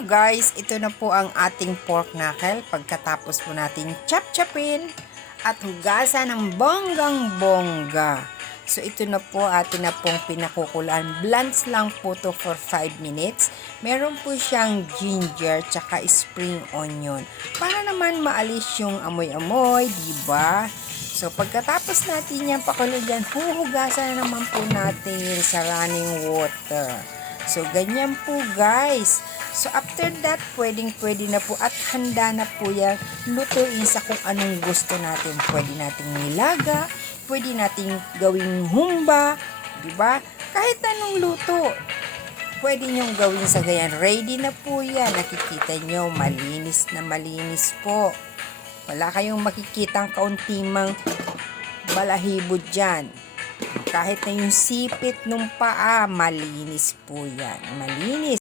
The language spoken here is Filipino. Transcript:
Hello guys, ito na po ang ating pork knuckle pagkatapos po natin chop-chopin at hugasan ng bonggang-bongga. So ito na po atin na pong pinakukulaan. Blanch lang po to for 5 minutes. Meron po siyang ginger tsaka spring onion para naman maalis yung amoy-amoy, diba? So pagkatapos natin yan pakulugan, huhugasan na naman po natin sa running water. So, ganyan po guys. So, after that, pwede na po at handa na po yan lutuin sa kung anong gusto natin. Pwede nating nilaga, pwede nating gawing humba, diba? Kahit anong luto, pwede nyong gawin sa ganyan. Ready na po yan. Nakikita nyo, malinis na malinis po. Wala kayong makikitang kauntimang balahibo dyan. Kahit na yung sipit ng paa, malinis po yan. Malinis.